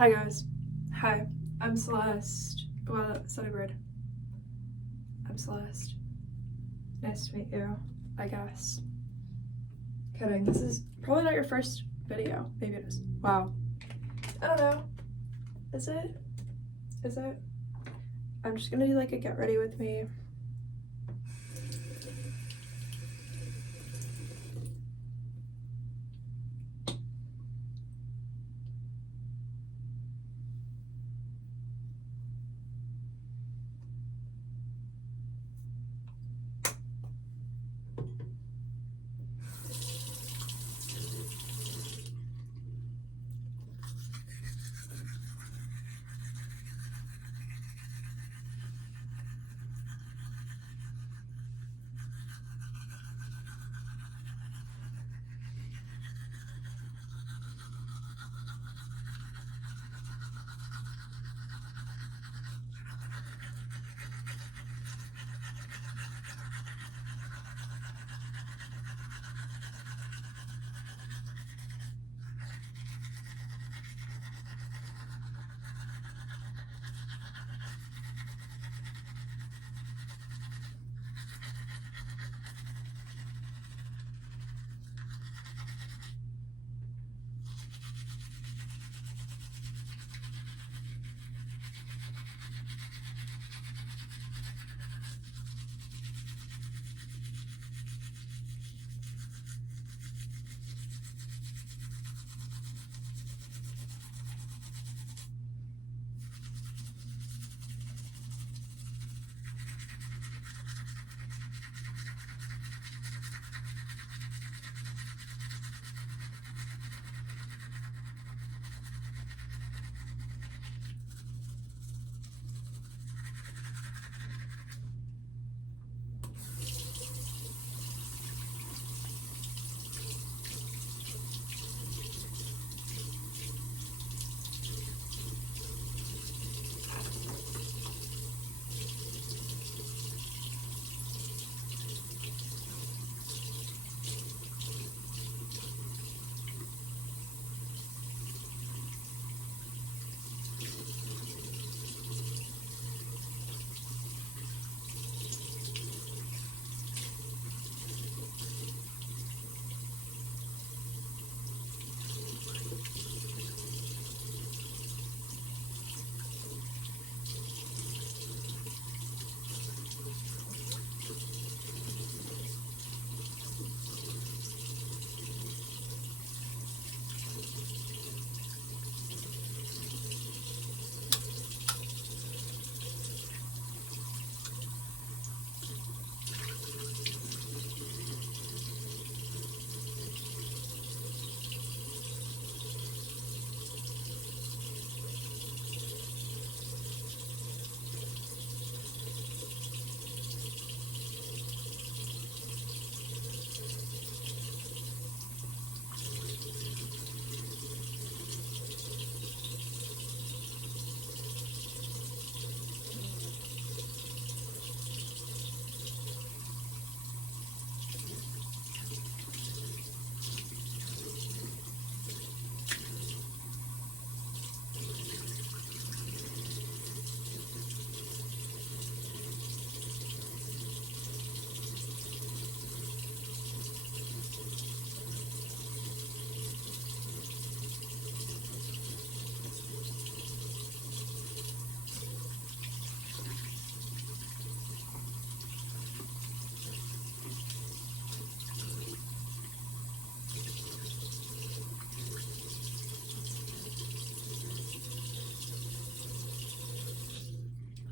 Hi guys. Hi. I'm Celeste. Well, that's not a word. I'm Celeste. Nice to meet you, I guess. Kidding. This is probably not your first video. Maybe it is. Wow. I don't know. Is it? Is it? I'm just gonna do like a get ready with me.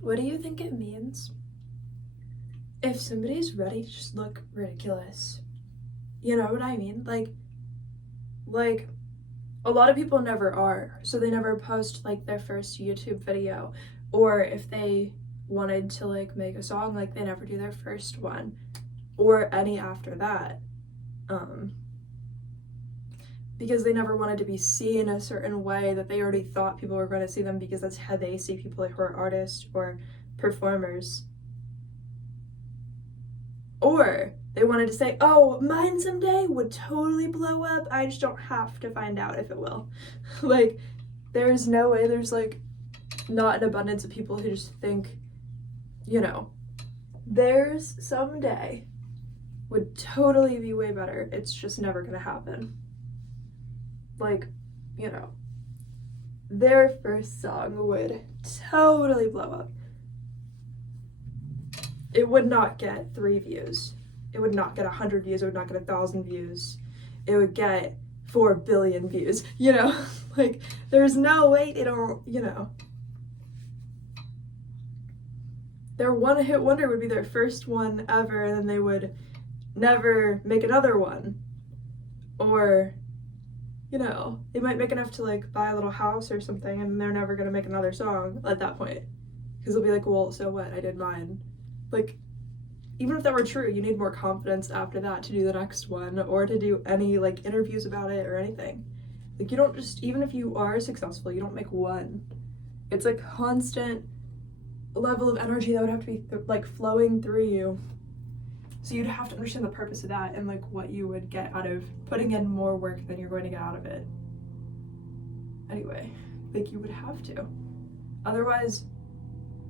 What do you think it means if somebody's ready to just look ridiculous? You know what I mean? Like a lot of people never are, so they never post like their first YouTube video, or if they wanted to like make a song, like they never do their first one or any after that, because they never wanted to be seen a certain way that they already thought people were going to see them, because that's how they see people who are artists or performers. Or they wanted to say, oh, mine someday would totally blow up, I just don't have to find out if it will. Like, there's no way there's like not an abundance of people who just think, you know, theirs someday would totally be way better. It's just never gonna happen. Like, you know, their first song would totally blow up. It would not get 3 views. It would not get 100 views. It would not get 1,000 views. It would get 4 billion views, you know? Like, there's no way it'll, you know. Their one-hit wonder would be their first one ever, and then they would never make another one. Or, you know, they might make enough to like buy a little house or something, and they're never gonna make another song at that point. Because they'll be like, well, so what? I did mine. Like, even if that were true, you need more confidence after that to do the next one, or to do any like interviews about it or anything. Like, you don't just, even if you are successful, you don't make one. It's a constant level of energy that would have to be like flowing through you. So you'd have to understand the purpose of that and like what you would get out of putting in more work than you're going to get out of it. Anyway, like you would have to. Otherwise,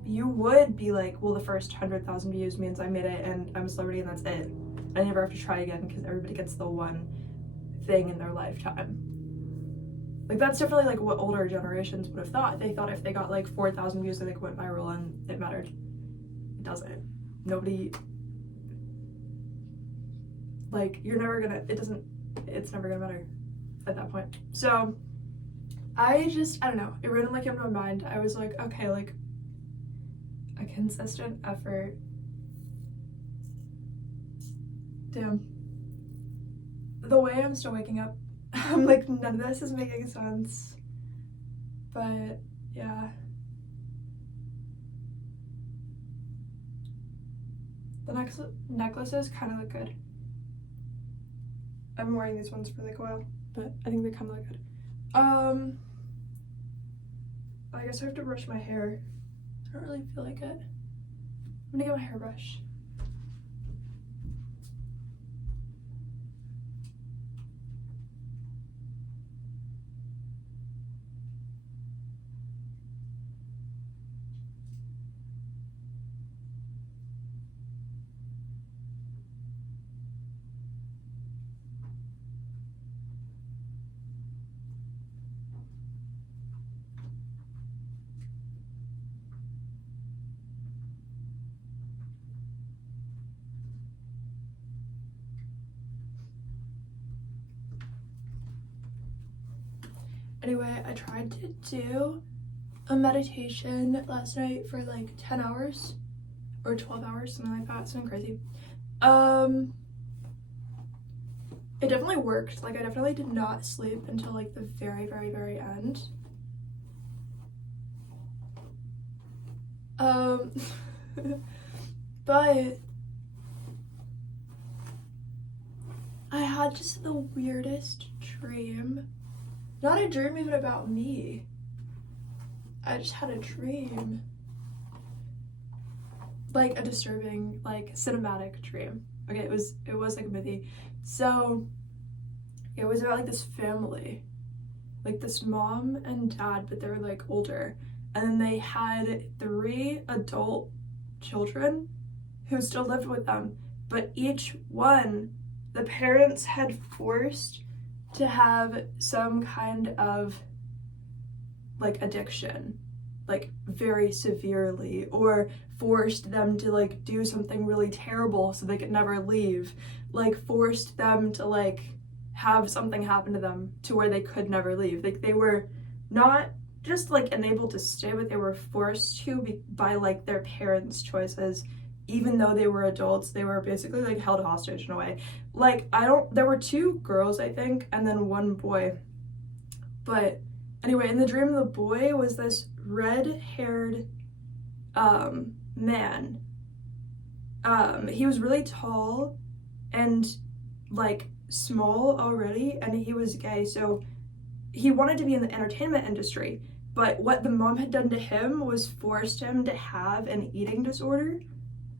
you would be like, well, the first 100,000 views means I made it and I'm a celebrity and that's it. I never have to try again because everybody gets the one thing in their lifetime. Like that's definitely like what older generations would have thought. They thought if they got like 4,000 views, they like went viral and it mattered. It doesn't. Nobody, like you're never gonna, it's never gonna matter at that point. So I don't know, it randomly came to my mind. I was like, okay, like a consistent effort. Damn. The way I'm still waking up, I'm like, none of this is making sense. But yeah. The necklaces kind of look good. I've been wearing these ones for like a while, but I think they kind of look good. I guess I have to brush my hair. I don't really feel like it. I'm gonna get my hairbrush. Anyway, I tried to do a meditation last night for like 10 hours or 12 hours, something like that, something crazy. It definitely worked. Like I definitely did not sleep until like the very, very, very end. But I had just the weirdest dream. Not a dream even about me. I just had a dream. Like a disturbing, like cinematic dream. Okay, it was like a movie. So it was about like this family. Like this mom and dad, but they were like older. And then they had 3 adult children who still lived with them. But each one, the parents had forced to have some kind of like addiction, like very severely, or forced them to like do something really terrible so they could never leave, like forced them to like have something happen to them to where they could never leave. Like they were not just like enabled to stay, but they were forced to by like their parents' choices. Even though they were adults, they were basically like held hostage in a way. Like there were 2 girls, I think, and then 1 boy. But anyway, in the dream, the boy was this red-haired man. He was really tall and like small already, and he was gay, so he wanted to be in the entertainment industry. But what the mom had done to him was forced him to have an eating disorder.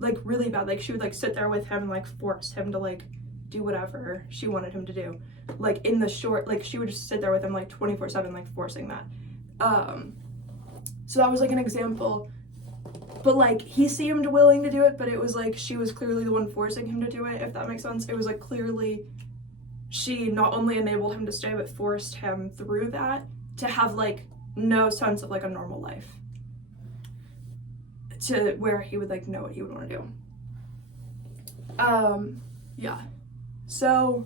Like really bad. Like she would like sit there with him and like force him to like do whatever she wanted him to do. Like in the short, like she would just sit there with him like 24/7, like forcing that. So that was like an example. But like he seemed willing to do it, but it was like she was clearly the one forcing him to do it, if that makes sense. It was like clearly she not only enabled him to stay, but forced him through that to have like no sense of like a normal life, to where he would like know what he would want to do. Yeah. So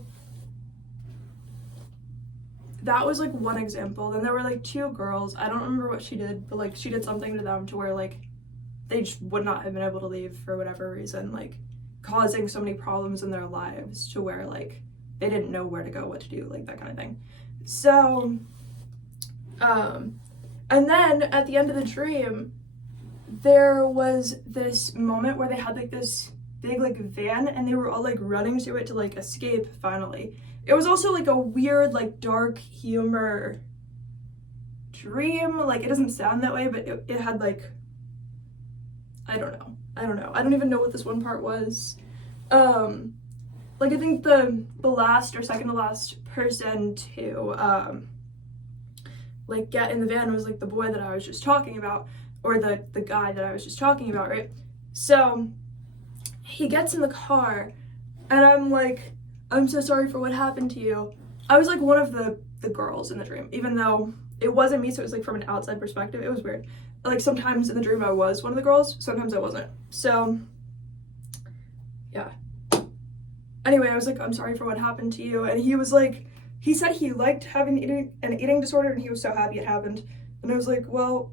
that was like one example. Then there were like two girls. I don't remember what she did, but like she did something to them to where like they just would not have been able to leave for whatever reason, like causing so many problems in their lives to where like they didn't know where to go, what to do, like that kind of thing. So, and then at the end of the dream, there was this moment where they had like this big like van and they were all like running to it to like escape finally. It was also like a weird like dark humor dream. Like it doesn't sound that way, but it had like, I don't know. I don't even know what this one part was. Like I think the last or second to last person to like get in the van was like the boy that I was just talking about, or the guy that I was just talking about, right? So he gets in the car and I'm like, I'm so sorry for what happened to you. I was like one of the girls in the dream, even though it wasn't me, so it was like from an outside perspective. It was weird. Like sometimes in the dream I was one of the girls, sometimes I wasn't. So yeah. Anyway, I was like, I'm sorry for what happened to you. And he was like, he said he liked having an eating disorder and he was so happy it happened. And I was like, well,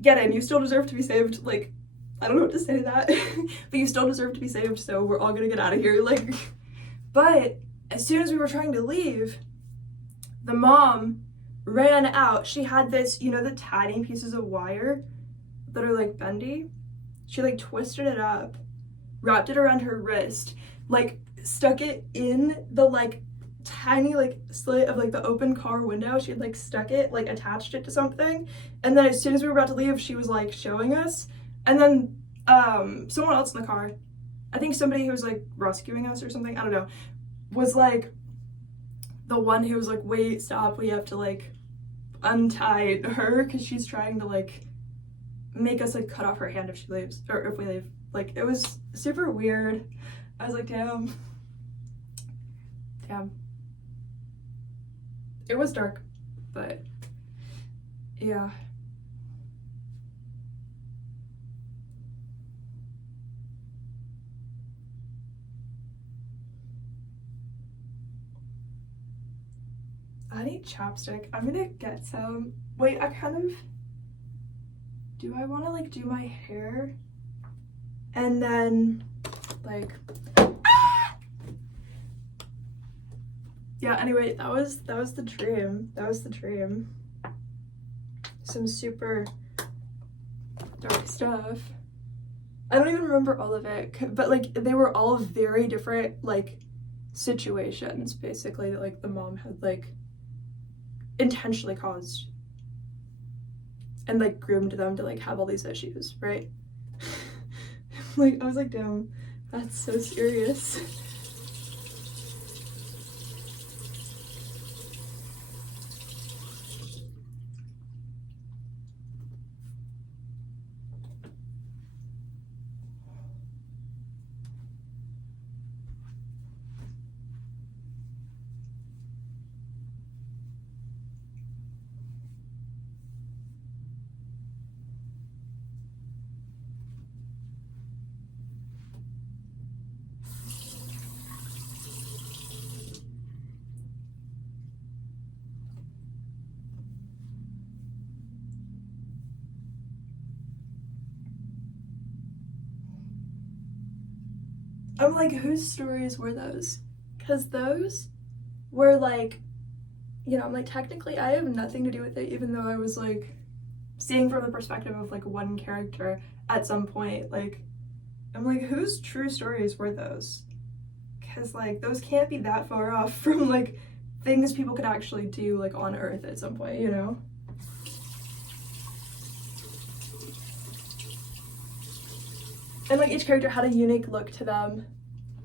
get in, you still deserve to be saved. Like, I don't know what to say to that, but you still deserve to be saved, so we're all gonna get out of here. Like, but as soon as we were trying to leave, the mom ran out. She had this, you know, the tiny pieces of wire that are like bendy. She like twisted it up, wrapped it around her wrist, like stuck it in the like tiny like slit of like the open car window. She had like stuck it, like attached it to something. And then as soon as we were about to leave, she was like showing us. And then someone else in the car, I think somebody who was like rescuing us or something, I don't know, was like the one who was like, wait, stop, we have to like untie her because she's trying to like make us like cut off her hand if she leaves, or if we leave. Like it was super weird. I was like, damn. It was dark, but yeah. I need chapstick. I'm gonna get some. Wait, do I want to like do my hair and then like, yeah, anyway, that was the dream. That was the dream. Some super dark stuff. I don't even remember all of it, but like they were all very different like situations basically that like the mom had like intentionally caused and like groomed them to like have all these issues, right? Like I was like, damn, that's so serious. I'm like, whose stories were those? Because those were like, you know, I'm like, technically I have nothing to do with it, even though I was like seeing from the perspective of like one character at some point. Like, I'm like, whose true stories were those? Because like those can't be that far off from like things people could actually do like on Earth at some point, you know? And like each character had a unique look to them.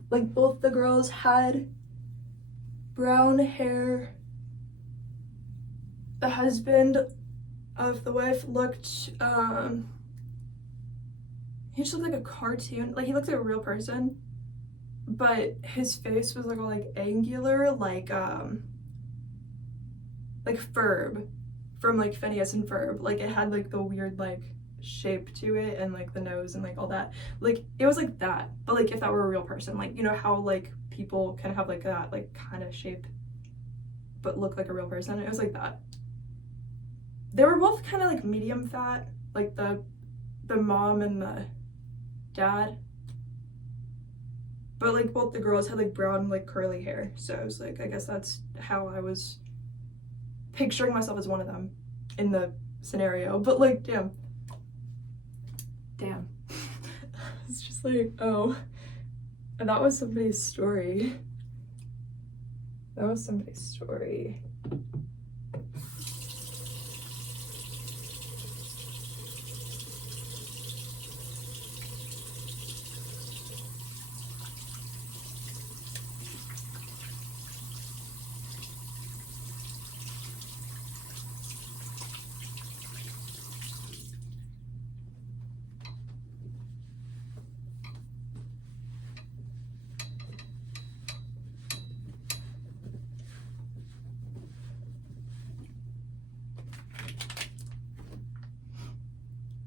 Like both the girls had brown hair. The husband if the wife looked, he just looked like a cartoon. Like, he looked like a real person, but his face was like all like angular, like Ferb from like Phineas and Ferb. Like, it had like the weird like shape to it and like the nose and like all that. Like, it was like that, but like if that were a real person, like, you know how like people can have like that like kind of shape but look like a real person. It was like that. They were both kind of like medium fat, like the mom and the dad, but like both the girls had like brown like curly hair, so I was like, I guess that's how I was picturing myself as one of them in the scenario. But like, damn it's just like, oh, and that was somebody's story.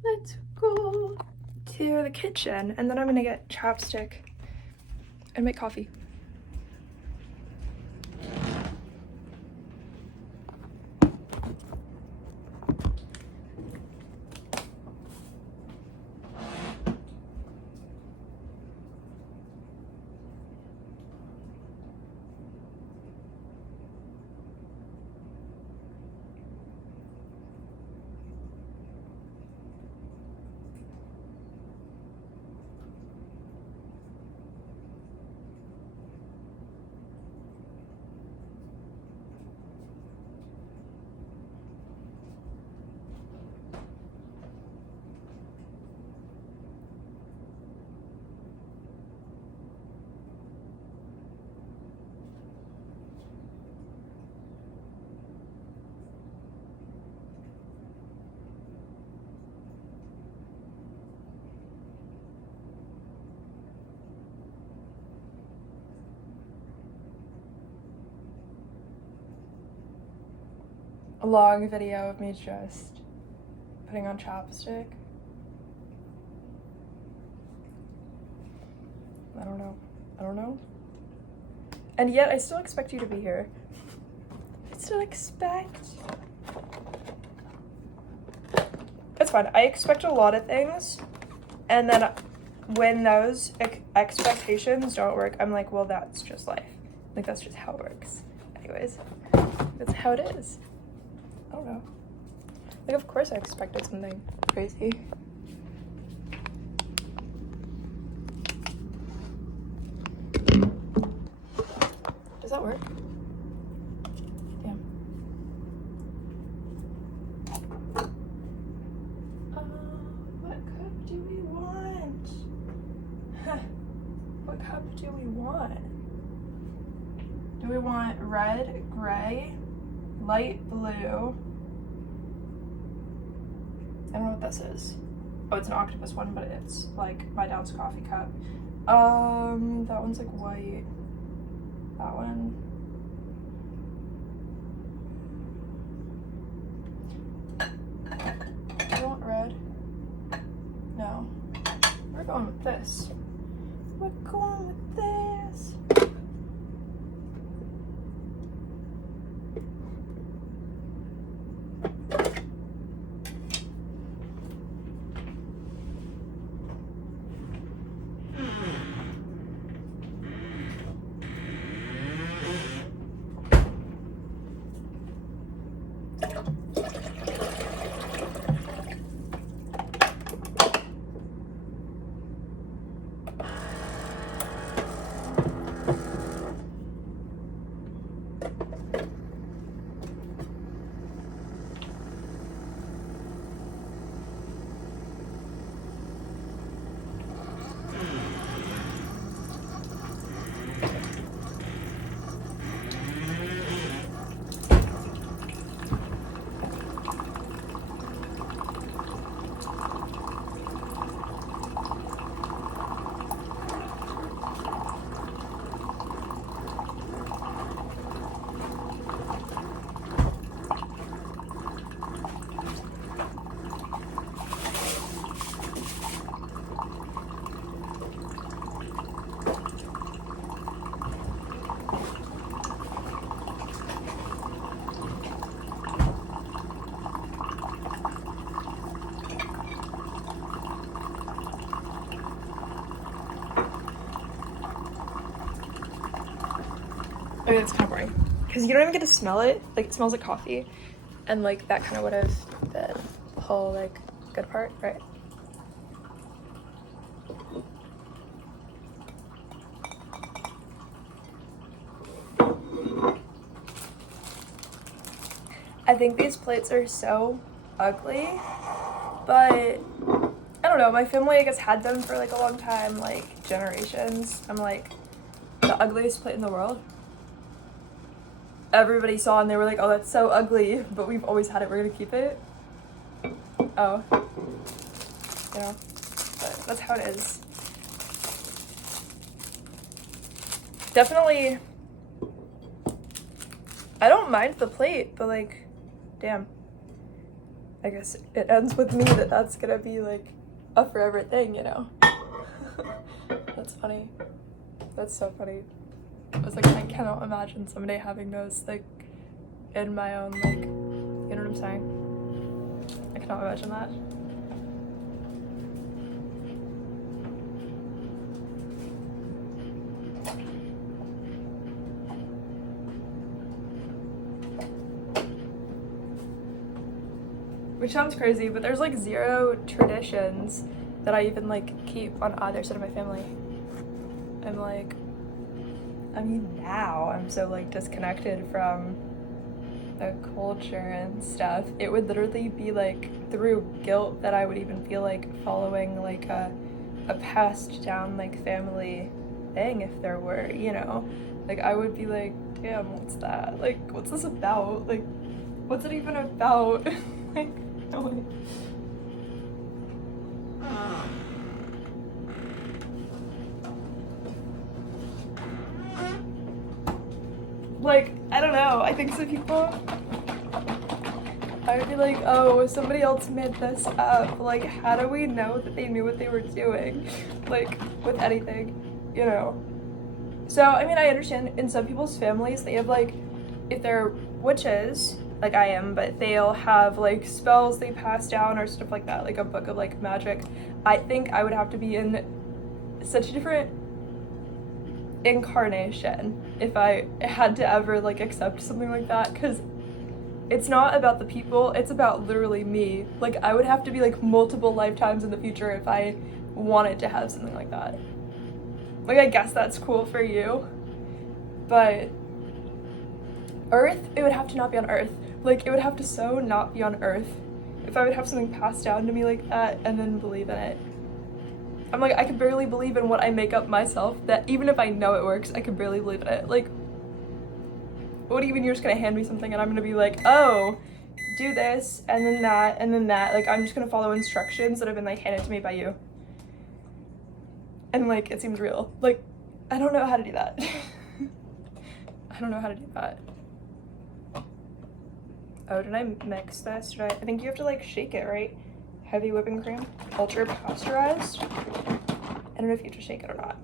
Let's go to the kitchen, and then I'm gonna get chapstick and make coffee. A long video of me just putting on chapstick. I don't know. And yet I still expect you to be here. I still expect. It's fine. I expect a lot of things, and then when those expectations don't work, I'm like, well, that's just life. Like, that's just how it works. Anyways, that's how it is. I don't know. Like, of course I expected something crazy. Does that work? Damn. What cup do we want? What cup do we want? Do we want red, gray, light blue? I don't know what this is. Oh, it's an octopus one, but it's like my dad's coffee cup. That one's like white. That one. Do you want red? No. We're going with this. We're going with this. mean, it's kind of boring. Because you don't even get to smell it. Like, it smells like coffee. And, like, that kind of would have been the whole, like, good part, right? I think these plates are so ugly, but I don't know, my family, I guess, had them for like a long time, like generations. I'm like, the ugliest plate in the world. Everybody saw and they were like, oh, that's so ugly, but we've always had it, we're gonna keep it. Oh, you know, but that's how it is. Definitely, I don't mind the plate, but like, damn. I guess it ends with me that that's gonna be like a forever thing, you know? That's funny. That's so funny. I was like, I cannot imagine someday having those like in my own, like, you know what I'm saying? I cannot imagine that. Which sounds crazy, but there's like 0 traditions that I even like keep on either side of my family. I'm like, I mean, now I'm so like disconnected from the culture and stuff. It would literally be like through guilt that I would even feel like following like a passed down like family thing if there were, you know? Like I would be like, damn, what's that? Like, what's this about? Like, what's it even about? Like, no way. Like, I don't know, I think some people, I would be like, oh, somebody else made this up. Like, how do we know that they knew what they were doing? Like, with anything, you know? So, I mean, I understand in some people's families, they have like, if they're witches, like I am, but they'll have like spells they pass down or stuff like that, like a book of like magic. I think I would have to be in such a different incarnation if I had to ever like accept something like that, because it's not about the people, it's about literally me. Like I would have to be like multiple lifetimes in the future if I wanted to have something like that. Like I guess that's cool for you, but Earth, it would have to not be on Earth. Like it would have to so not be on Earth if I would have something passed down to me like that and then believe in it. I'm like, I could barely believe in what I make up myself, that even if I know it works, I could barely believe in it. Like, what do you mean you're just gonna hand me something and I'm gonna be like, oh, do this, and then that, and then that. Like, I'm just gonna follow instructions that have been like handed to me by you. And like, it seems real. Like, I don't know how to do that. I don't know how to do that. Oh, did I mix this? I think you have to like shake it, right? Heavy whipping cream, ultra pasteurized. I don't know if you have to shake it or not.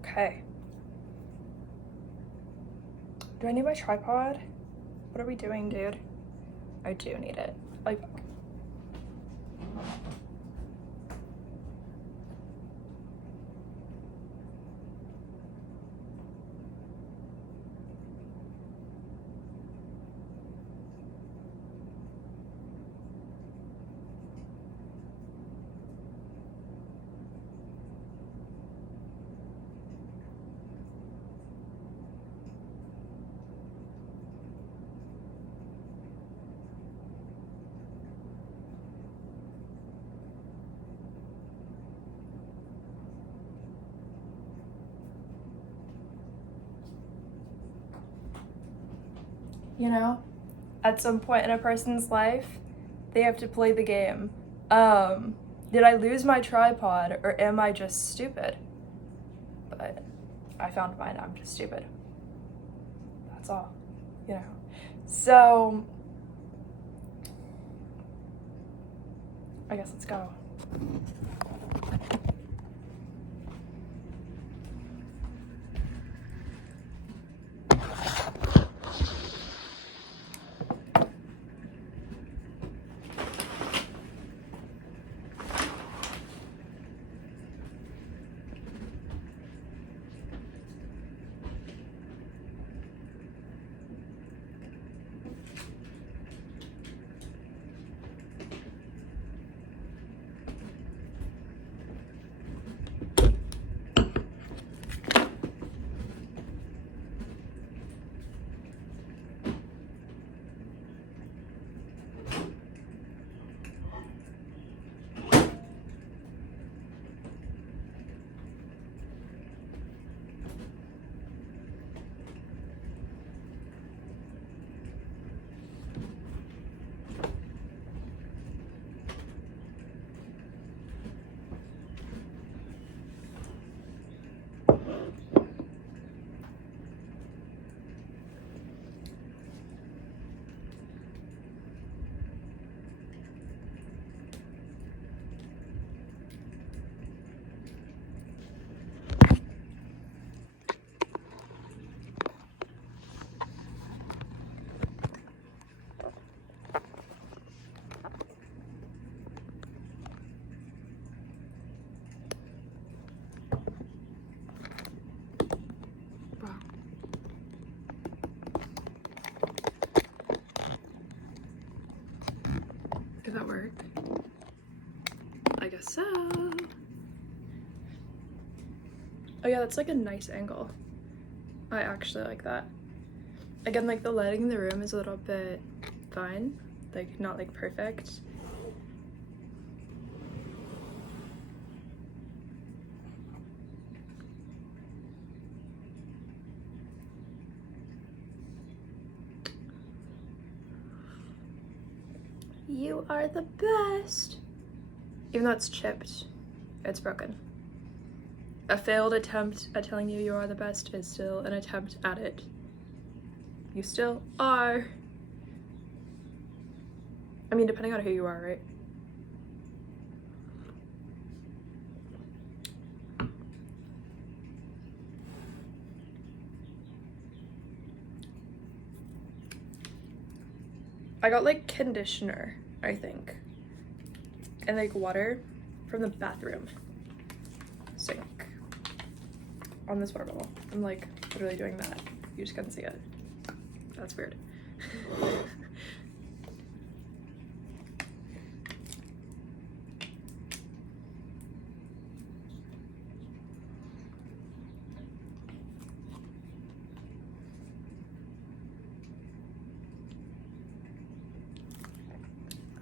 Okay. Do I need my tripod? What are we doing, dude? I do need it. Like, you know, at some point in a person's life, they have to play the game. Did I lose my tripod or am I just stupid? But I found mine, I'm just stupid. That's all, you know. So, I guess let's go. Did that work? I guess so. Oh yeah, that's like a nice angle. I actually like that. Again, like the lighting in the room is a little bit fine, like not like perfect. You are the best. Even though it's chipped, it's broken. A failed attempt at telling you you are the best is still an attempt at it. You still are. I mean, depending on who you are, right? I got like conditioner, I think, and like water from the bathroom sink on this water bottle. I'm like literally doing that. You just couldn't see it. That's weird.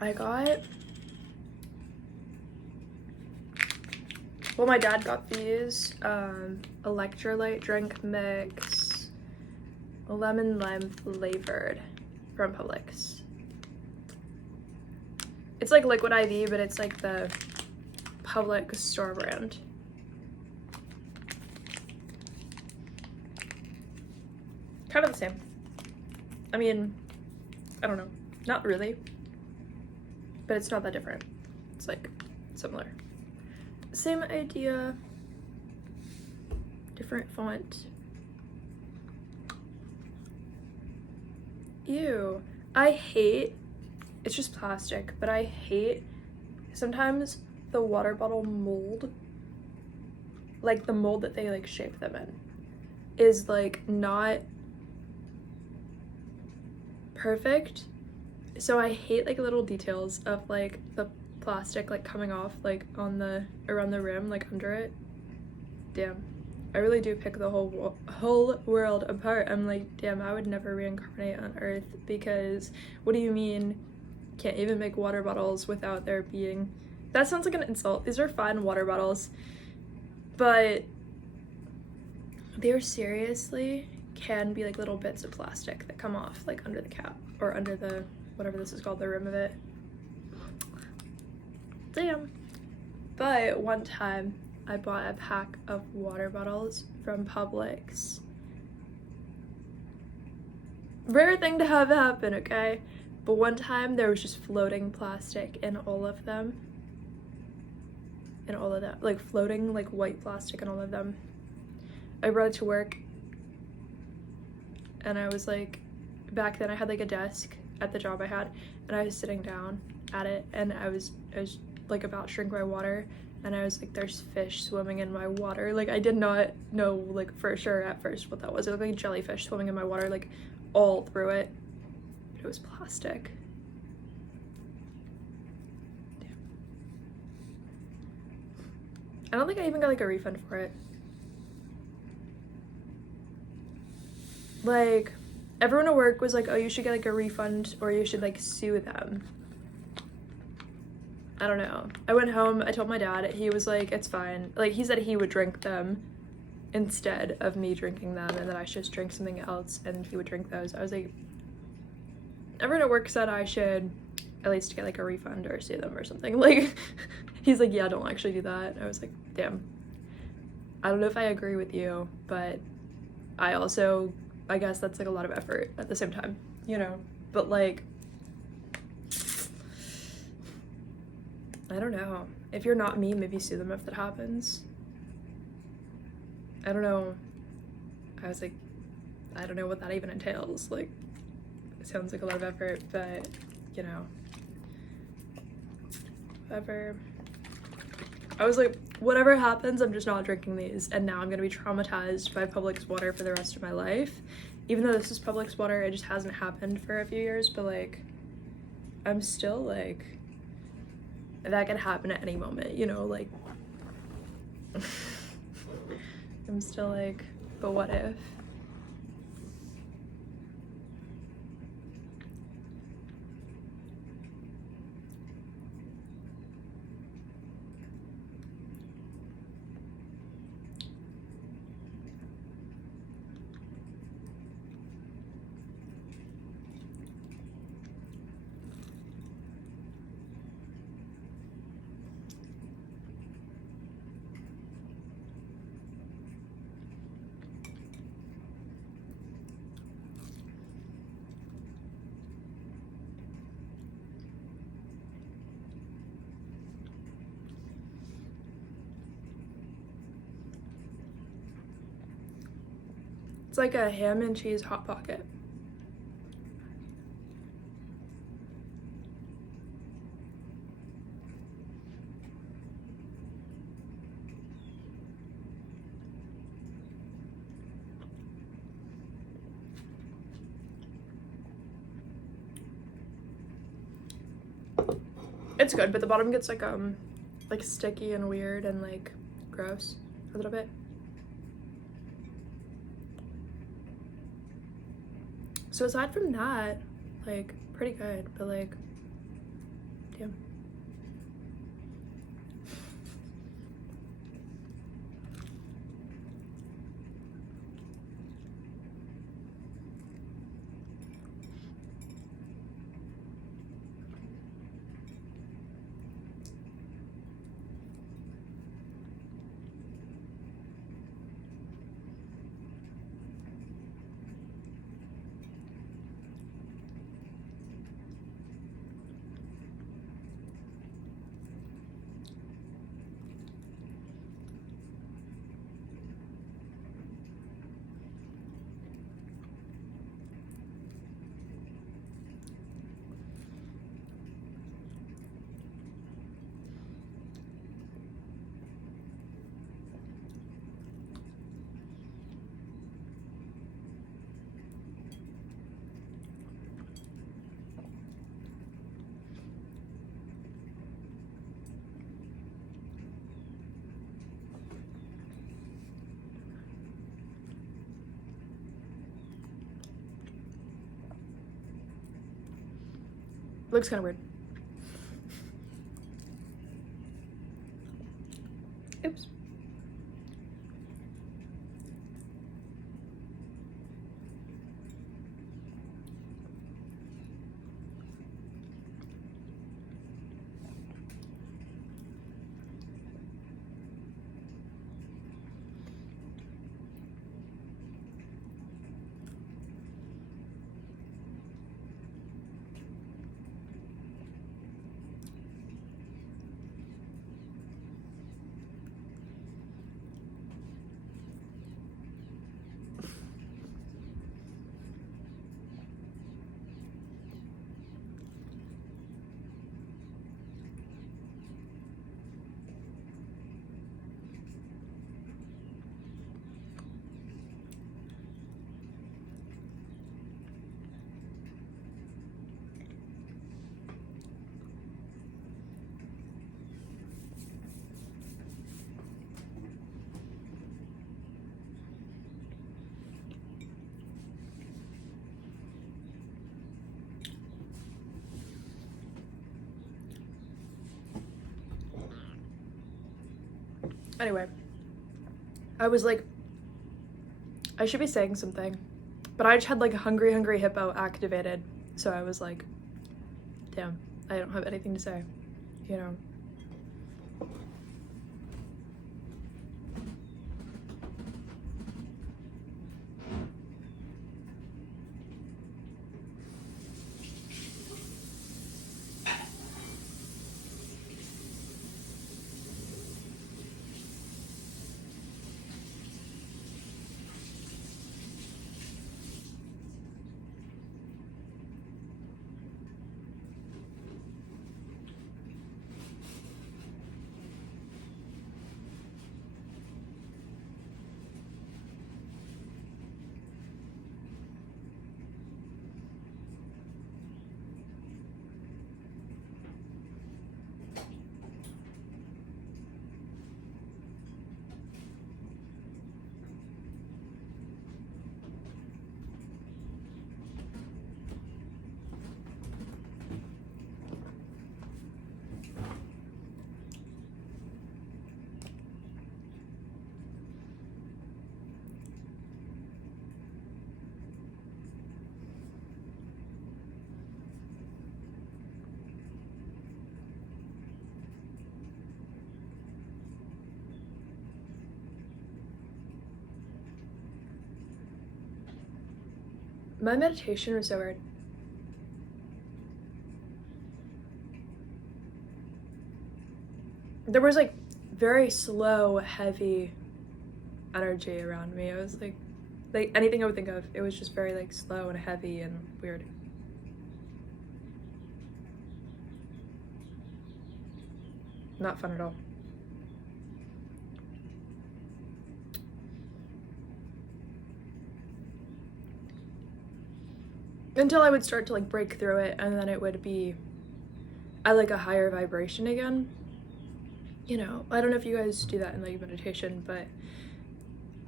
I got, well, my dad got these electrolyte drink mix, lemon lime flavored from Publix. It's like liquid IV, but it's like the Publix store brand. Kind of the same. I mean, I don't know, not really. But it's not that different. It's like similar. Same idea, different font. Ew, I hate, it's just plastic, but I hate sometimes the water bottle mold, like the mold that they like shape them in, is like not perfect. So I hate like little details of like the plastic like coming off like on the around the rim, like under it. Damn, I really do pick the whole world apart. I'm like, damn, I would never reincarnate on Earth, because what do you mean can't even make water bottles without there being, that sounds like an insult. These are fine water bottles, but there seriously can be like little bits of plastic that come off like under the cap or under the whatever this is called, the rim of it. Damn. But one time I bought a pack of water bottles from Publix. Rare thing to have happen, okay? But one time there was just floating plastic in all of them. in all of that, like floating like white plastic in all of them. I brought it to work, and I was like, back then I had like a desk at the job I had, and I was sitting down at it, and I was like about to drink my water, and I was like, there's fish swimming in my water. Like, I did not know like for sure at first what that was. It looked like jellyfish swimming in my water, like all through it. But it was plastic. Damn. I don't think I even got like a refund for it. Like, everyone at work was like, oh, you should get like a refund or you should like sue them. I don't know. I went home, I told my dad, he was like, it's fine. Like, he said he would drink them instead of me drinking them, and that I should just drink something else and he would drink those. I was like, everyone at work said I should at least get like a refund or sue them or something. Like, he's like, yeah, don't actually do that. I was like, damn. I don't know if I agree with you, but I guess that's like a lot of effort at the same time, you know? But like, I don't know. If you're not me, maybe sue them if that happens. I don't know. I was like, I don't know what that even entails. Like, it sounds like a lot of effort, but, you know, whatever. I was like, whatever happens, I'm just not drinking these, and now I'm gonna be traumatized by Publix water for the rest of my life. Even though this is Publix water, it just hasn't happened for a few years, but like, I'm still like, that could happen at any moment, you know, like, I'm still like, but what if? It's like a ham and cheese Hot Pocket. It's good, but the bottom gets like sticky and weird and like gross a little bit. So aside from that, like, pretty good, but like, damn. Looks kind of weird. Oops. Anyway, I was like, I should be saying something, but I just had like a hungry hippo activated, so I was like, damn, I don't have anything to say, you know. My meditation was so weird. There was like very slow, heavy energy around me. It was like anything I would think of. It was just very like slow and heavy and weird. Not fun at all. Until I would start to like break through it, and then it would be at like a higher vibration again. You know, I don't know if you guys do that in like meditation, but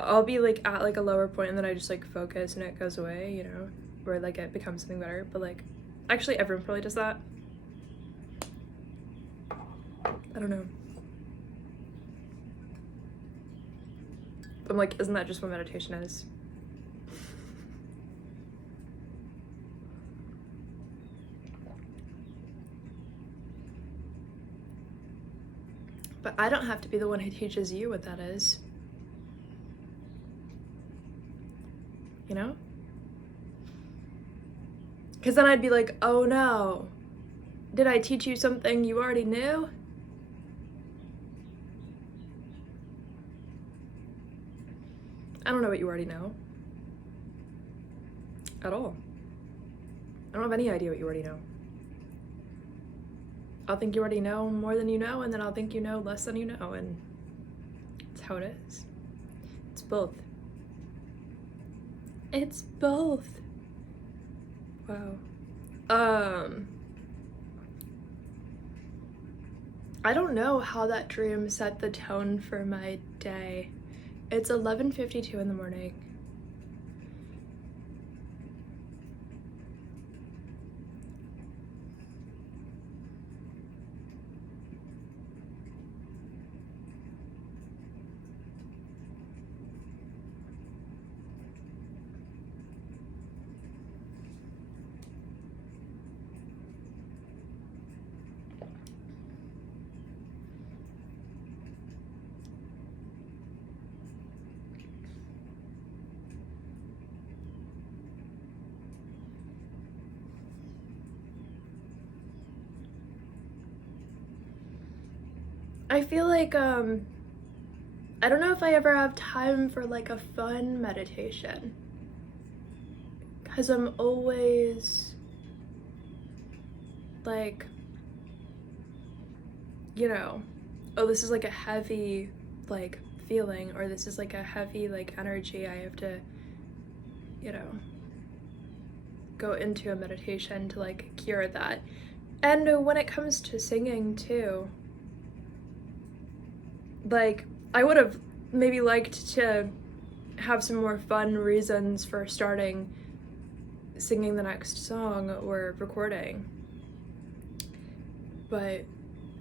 I'll be like at like a lower point and then I just like focus and it goes away, you know, where like it becomes something better. But like actually everyone probably does that. I don't know. I'm like, isn't that just what meditation is? But I don't have to be the one who teaches you what that is. You know? Because then I'd be like, oh no, did I teach you something you already knew? I don't know what you already know. At all. I don't have any idea what you already know. I'll think you already know more than you know, and then I'll think you know less than you know, and that's how it is. It's both. It's both. Wow. I don't know how that dream set the tone for my day. It's 11:52 in the morning. I feel like, I don't know if I ever have time for like a fun meditation. Because I'm always like, you know, oh, this is like a heavy like feeling, or this is like a heavy like energy. I have to, you know, go into a meditation to like cure that. And when it comes to singing too, like, I would have maybe liked to have some more fun reasons for starting singing the next song or recording. But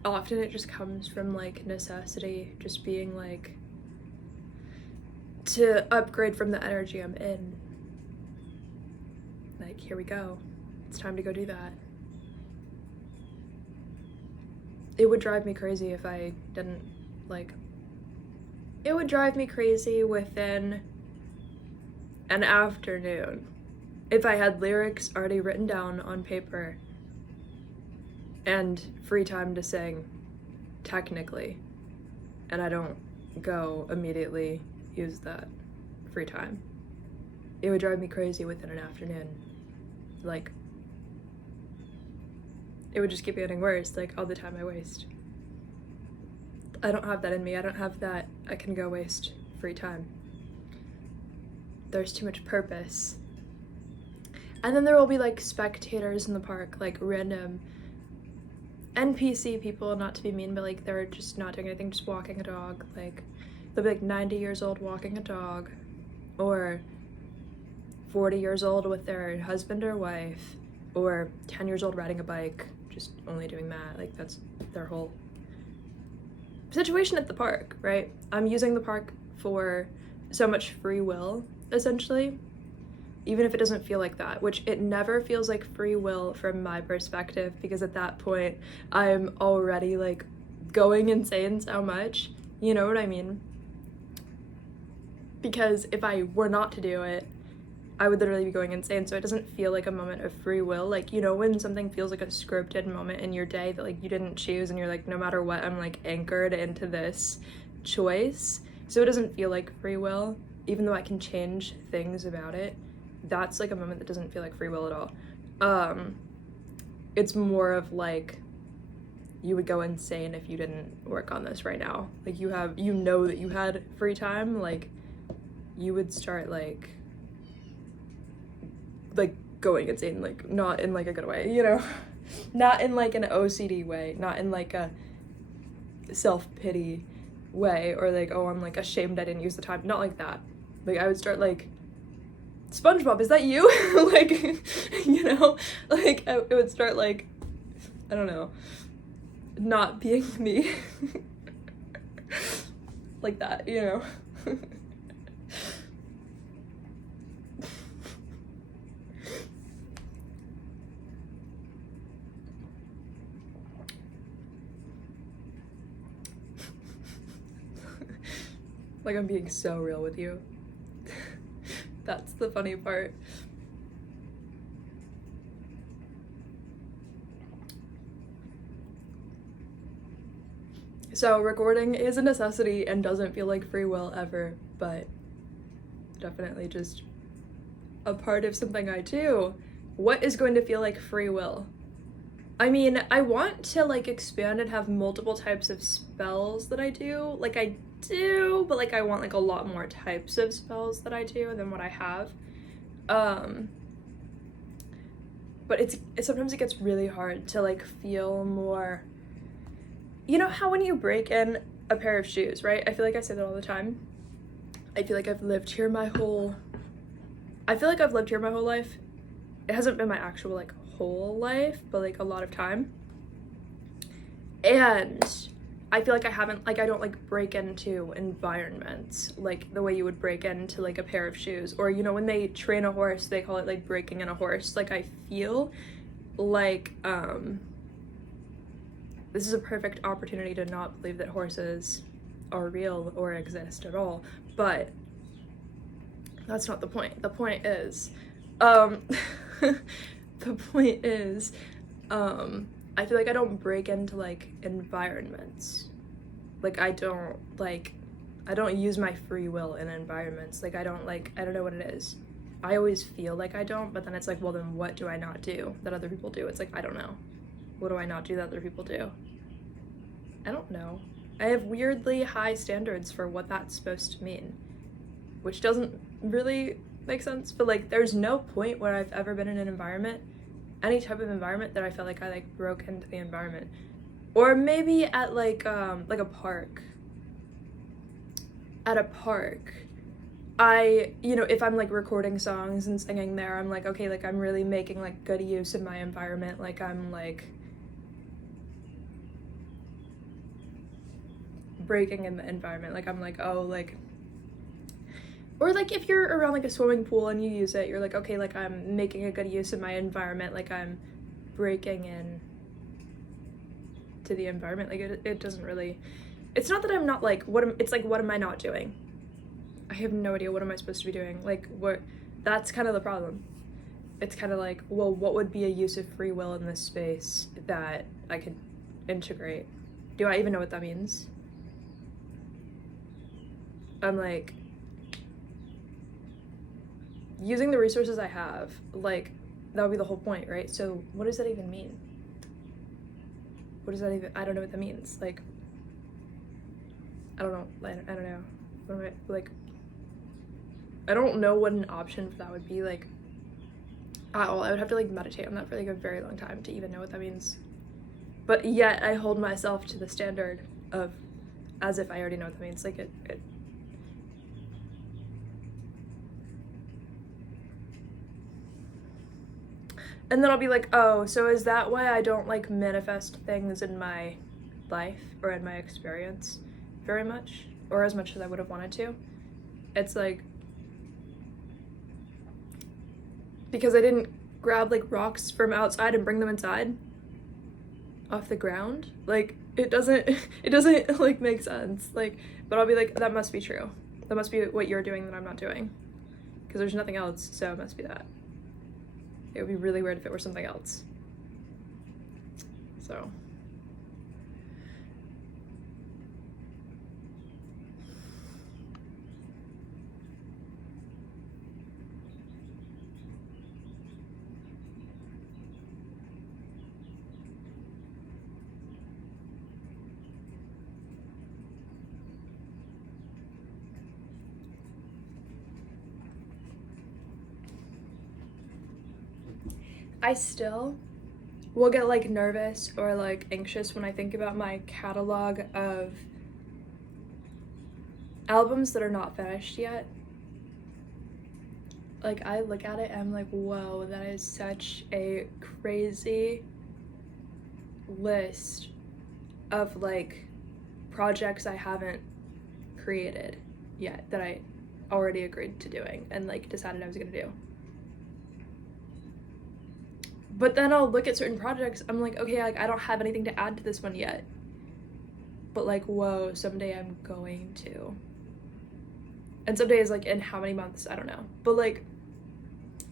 often it just comes from like necessity, just being like to upgrade from the energy I'm in. Like, here we go. It's time to go do that. It would drive me crazy if I didn't, like, it would drive me crazy within an afternoon if I had lyrics already written down on paper and free time to sing, technically, and I don't go immediately use that free time. It would drive me crazy within an afternoon. Like, it would just keep getting worse, like, all the time I waste. I don't have that in me. I don't have that I can go waste free time. There's too much purpose. And then there will be like spectators in the park, like random NPC people, not to be mean, but like they're just not doing anything, just walking a dog. Like, they'll be like 90 years old walking a dog, or 40 years old with their husband or wife, or 10 years old riding a bike, just only doing that. Like, that's their whole situation at the park, right? I'm using the park for so much free will, essentially, even if it doesn't feel like that, which it never feels like free will from my perspective, because at that point I'm already like going insane so much, you know what I mean? Because if I were not to do it, I would literally be going insane, so it doesn't feel like a moment of free will. Like, you know, when something feels like a scripted moment in your day that like you didn't choose, and you're like, no matter what, I'm like anchored into this choice, so it doesn't feel like free will, even though I can change things about it. That's like a moment that doesn't feel like free will at all. It's more of like, you would go insane if you didn't work on this right now. Like, you know that you had free time, like you would start like going insane, like not in like a good way, you know, not in like an OCD way, not in like a self-pity way, or like, oh, I'm like ashamed I didn't use the time, not like that. Like, I would start like, SpongeBob, is that you? Like, you know, like it would start like, I don't know, not being me. Like that, you know. Like, I'm being so real with you. That's the funny part. So recording is a necessity and doesn't feel like free will ever, but definitely just a part of something I do. What is going to feel like free will? I mean, I want to like expand and have multiple types of spells that I do. Like, I do, but like I want like a lot more types of spells that I do than what I have. But it's sometimes it gets really hard to like feel more, you know how when you break in a pair of shoes, right? I feel like I say that all the time. I feel like I've lived here my whole life. It hasn't been my actual like whole life, but like a lot of time. And I feel like I don't like break into environments like the way you would break into like a pair of shoes, or you know, when they train a horse, they call it like breaking in a horse. Like, I feel like this is a perfect opportunity to not believe that horses are real or exist at all, but that's not the point. The point is, I feel like I don't break into like environments. Like, I don't use my free will in environments. Like, I don't know what it is. I always feel like I don't, but then it's like, well, then what do I not do that other people do? It's like, I don't know. What do I not do that other people do? I don't know. I have weirdly high standards for what that's supposed to mean, which doesn't really make sense, but like, there's no point where I've ever been in an environment, any type of environment, that I felt like I like broke into the environment. Or maybe at like a park. At a park, you know, if I'm like recording songs and singing there, I'm like, okay, like I'm really making like good use of my environment. Like, I'm like breaking in the environment. Like I'm like, oh, like, or like if you're around like a swimming pool and you use it, you're like, okay, like I'm making a good use of my environment, like I'm breaking in to the environment. Like it doesn't really, it's not that I'm not like, it's like, what am I not doing? I have no idea, what am I supposed to be doing? Like what, that's kind of the problem. It's kind of like, well, what would be a use of free will in this space that I could integrate? Do I even know what that means? I'm like, using the resources I have, like, that would be the whole point, right? So what does that even mean? What does that even, I don't know what that means. Like, I don't know, I don't know. What am I, like, I don't know what an option for that would be, like, at all. I would have to, like, meditate on that for, like, a very long time to even know what that means. But yet, I hold myself to the standard of, as if I already know what that means. Like, it and then I'll be like, oh, so is that why I don't, like, manifest things in my life or in my experience very much, or as much as I would have wanted to? It's like, because I didn't grab, like, rocks from outside and bring them inside off the ground. Like, it doesn't like make sense. Like, but I'll be like, that must be true. That must be what you're doing that I'm not doing, because there's nothing else, so it must be that. It would be really weird if it were something else. So. I still will get like nervous or like anxious when I think about my catalog of albums that are not finished yet. Like I look at it and I'm like, whoa, that is such a crazy list of like projects I haven't created yet that I already agreed to doing and like decided I was gonna do. But then I'll look at certain projects, I'm like, okay, like I don't have anything to add to this one yet. But like, whoa, someday I'm going to. And someday is like in how many months, I don't know. But like,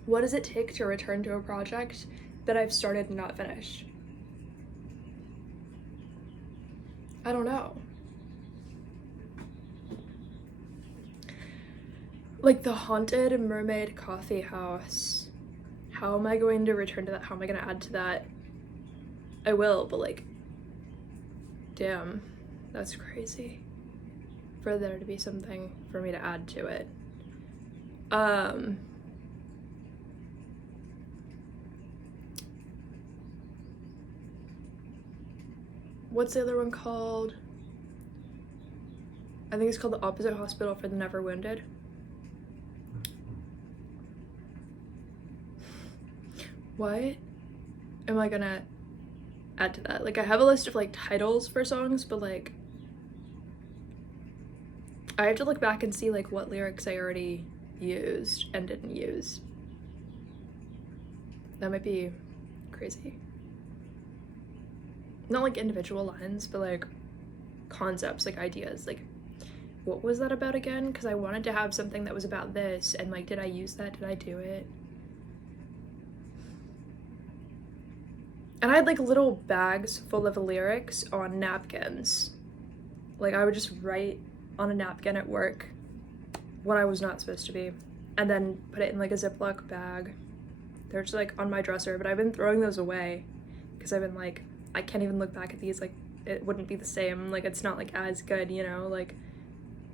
what does it take to return to a project that I've started and not finished? I don't know. Like the Haunted Mermaid Coffee House. How am I going to return to that? How am I going to add to that? I will, but like, damn, that's crazy for there to be something for me to add to it. What's the other one called? I think it's called The Opposite Hospital for the Never Wounded. What am I gonna add to that? Like I have a list of like titles for songs, but like I have to look back and see like what lyrics I already used and didn't use. That might be crazy. Not like individual lines, but like concepts, like ideas. Like what was that about again? Because I wanted to have something that was about this, and like did I use that? Did I do it? And I had like little bags full of lyrics on napkins. Like I would just write on a napkin at work when I was not supposed to be, and then put it in like a Ziploc bag. They're just like on my dresser, but I've been throwing those away because I've been like, I can't even look back at these, like it wouldn't be the same, like it's not like as good, you know, like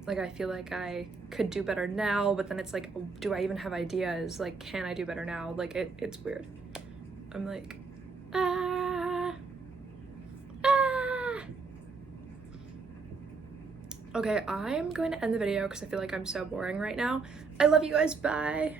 I feel like I could do better now, but then it's like, do I even have ideas? Like, can I do better now? Like it's weird. I'm like, Okay, I'm going to end the video because I feel like I'm so boring right now. I love you guys, bye!